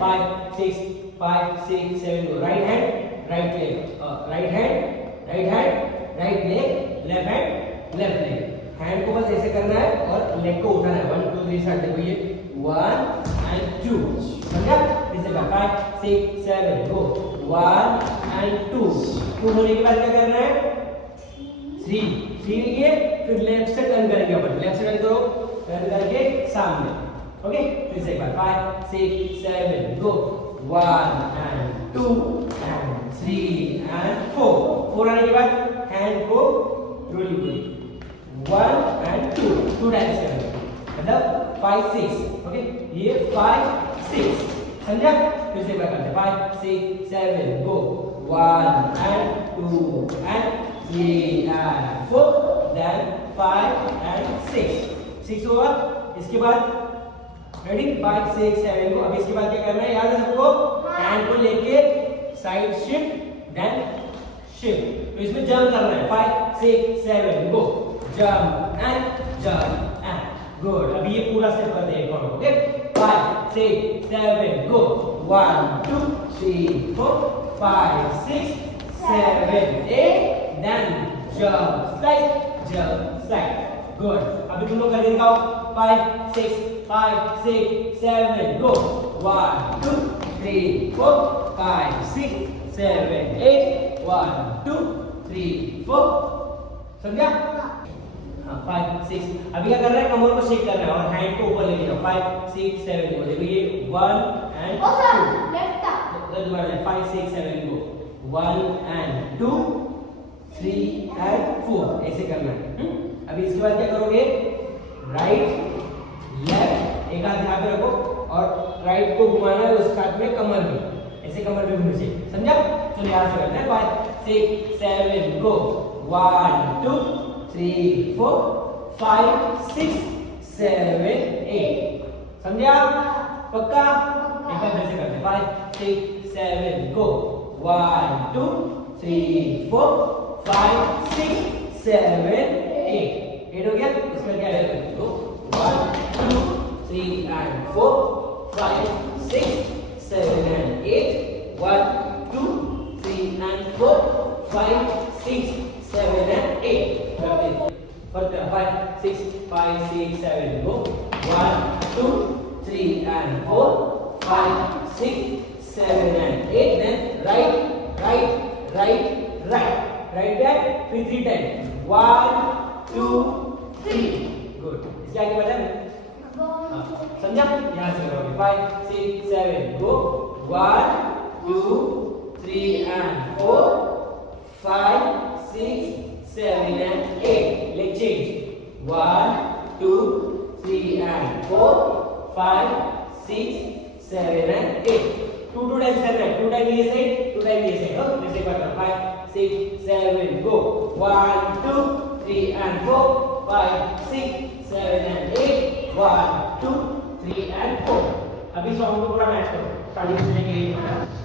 5 6 5 6 7 go right hand right leg right hand right leg left leg hand को बस ऐसे करना है और लेग को उठाना है 1 2 3 स्टार्ट देखो ये 1 and 2 समझा इसे 5 6 7 गो 1 and 2 होने के बाद क्या करना है 3 ये फिर लेफ्ट से टर्न करेंगे अपन लेफ्ट से टर्न करो टर्न करके सामने ओके फिर से एक बार 5 6 7 गो 1 and 2 and 3 and 4 आने के बाद हैंड को रोलिंग 1 and 2 टाइम्स करेंगे मतलब 5 6 ओके ये 5 6 समझा फिर से करते हैं 5 6 7 गो 1 and 2 and 3 and 4 then 5 and 6 होगा इसके बाद रेडी 5 6 7 को अब इसके बाद क्या करना है याद है सबको हैंड को लेके साइड शिफ्ट देन शिफ्ट तो इसमें जंप करना है 5 6 7 गो jump and good अभी ये पूरा स्टेप करते हैं एक और okay 5 6 7 go 1 2 3 4 5 6 7 8 then jump slide good अभी तुम लोग करके दिखाओ 5 6 7 go 1 2 3 4 5 6 7 8 1 2 3 4 समझा 5 6 अभी क्या कर रहा है कमर को शेक कर रहा है और हैंड को ऊपर लेके जाओ 5 6 7 को देखो ये 1 and 2 लेफ्ट दोबारा 5 6 7 को 1 and 2 3 and 4 ऐसे करना है अभी इसके बाद क्या करोगे राइट लेफ्ट एक हाथ यहाँ पे रखो और राइट को घुमाना है उस हाथ में कमर में ऐसे कमर में घूमने से समझा चलो यहाँ से करते हैं 5 6 7 गो 1 2 3 4 5 6 7 8 समझा पक्का एक बार जैसे करते हैं 5 6 7 गो 1 2 3 4 5 6 7 8 हो गया इसमें क्या है तो 1 2 3 and 4 5 6 7 and 8 1 2 3 and 4 5 6 7 and 8 further 5 6 7 go 1 2 3 and 4 5 6 7 and 8 then right back फिर 3 times 1 2 3 good इसके आगे बढ़ा समझा यहाँ से करोगे 5 6 7 go 1 2 3 and 4 5 6 7 and 8 leg change 1 2 3 and 4 5 6 7 and 8 2 times करना है 2 times ये साइड 2 times ये साइड हो जैसे करना 5 6 7 go 1 2 3 and 4 5 6 7 and 8 1 2 3 and 4 अभी सॉन्ग को पूरा मैच करो स्टार्टिंग से लेके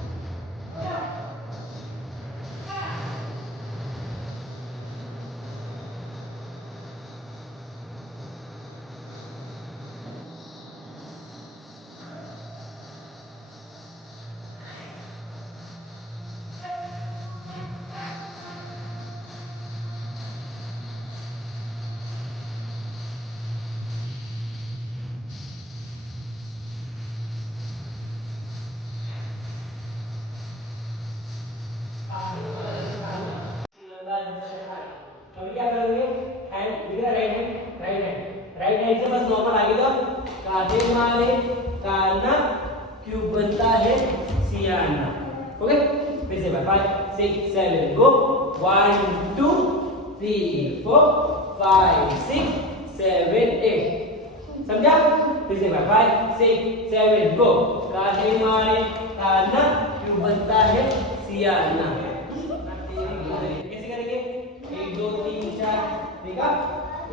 अभी क्या करोगे हैंड दिख रहा राइट हैंड से बस नॉर्मल आगे दो काटे मारे काना क्यूब बनता है सियाना ओके फिर से 5 6 7 गो 1 2 3 4 5 6 7 8 समझा फिर से 5 6 7 गो काटे मारे काना क्यूब बनता है सियाना कैसे करेंगे 1 2 3 4 देखा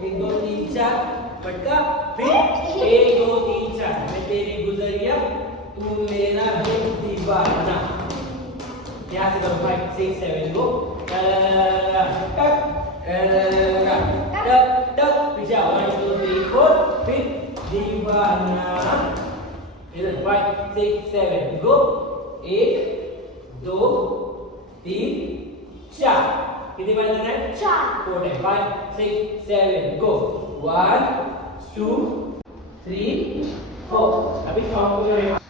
1 2 3 4 पटका फिर 1 2 3 4 मैं तेरी गुजरिया तू मेरा है दीवाना यहाँ से करो 5 6 7 गो टक टक टक पीछे 1 2 3 4 फिर दीवाना इधर 5 6 7 गो 1 2 3 4 कितनी बार जाना है 4 टाइम 5 6 7 गो 1 2 3 4 अभी काउंट करो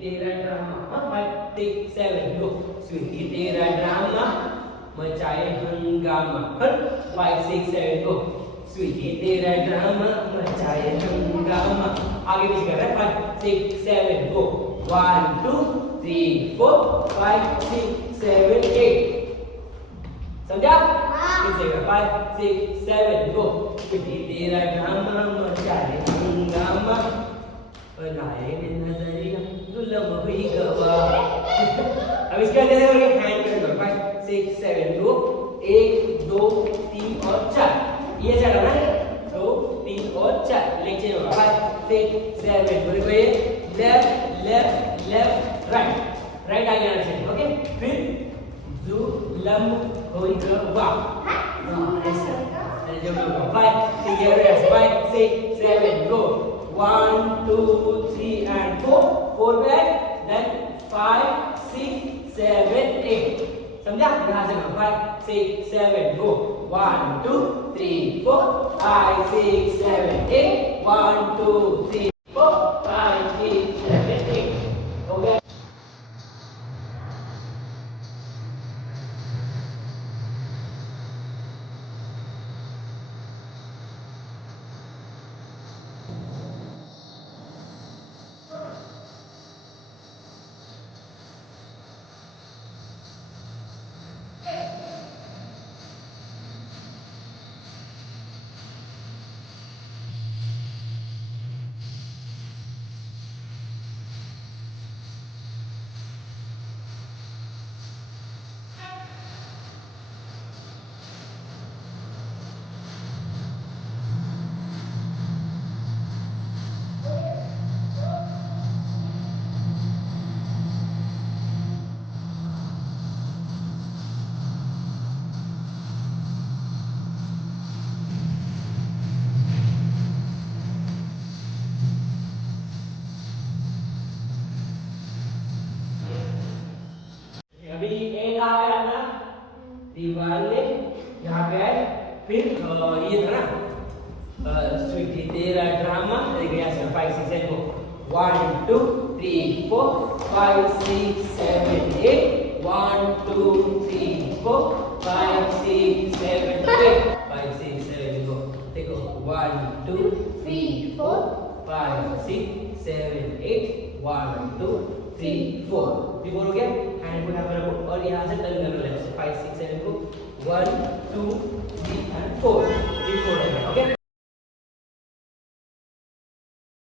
तेरा ड्रामा 5 6 7 गो स्वीटी तेरा ड्रामा मचाए हंगामा 5 6 7 गो स्वीटी तेरा ड्रामा मचाए हंगामा आगे पीछे कर रहा है 5 6 7 गो 1 2 3 4 5 6 7 8 समझा किसे का 5 6 7 गो स्वीटी तेरा ड्रामा मचाए हंगामा बनाए नजरिया दुल्हन हुई गवा अब इसके अंदर और ये हैंड करना 5 6 7 गो 1 2 3 और 4 ये चला ना 2 3 और 4 लेके होगा 5 6 7 बोले को ये left left left right right आगे आना चाहिए ओके फिर दुल्हन हुई गवा ऐसा जो लोग 5 together 5 6 7 go 1 2 3 and 4 back then 5 6 7 8 समझा यहाँ से 5 6 7 go 1 2 3 4 5 6 7 8 1 2 3 4 5 6 7 8 okay अभी एक आ गया अपना दीवार ने यहाँ पे आए फिर ये था ना स्वीटी तेरा ड्रामा यहाँ से 5 6 7 को 1 2 3 4 5 6 7 8 1 2 3 4 5 6 7 8 5 6 7 को देखो 1 2 3 4 5 6 7 8 1 2 3 4 4 हो गया हैंड को यहाँ पर रखो और यहाँ से टर्न करना लेफ्ट से 5 6 7 को 1 2 3 and 4 ये 4 है